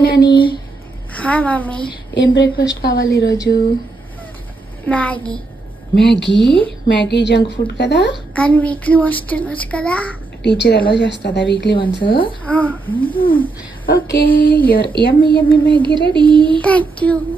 హాయ్ Nani. Hi mummy. ఏం breakfast కావాలి ఈరోజు? మ్యాగీ. మ్యాగీ జంక్ ఫుడ్ కదా, కానీ వీక్లీ వన్స్ తినొచ్చు కదా. టీచర్ ఎలా చేస్తుందా వీక్లీ వన్స్? ఆ, okay, your yummy Maggi ready. Thank you.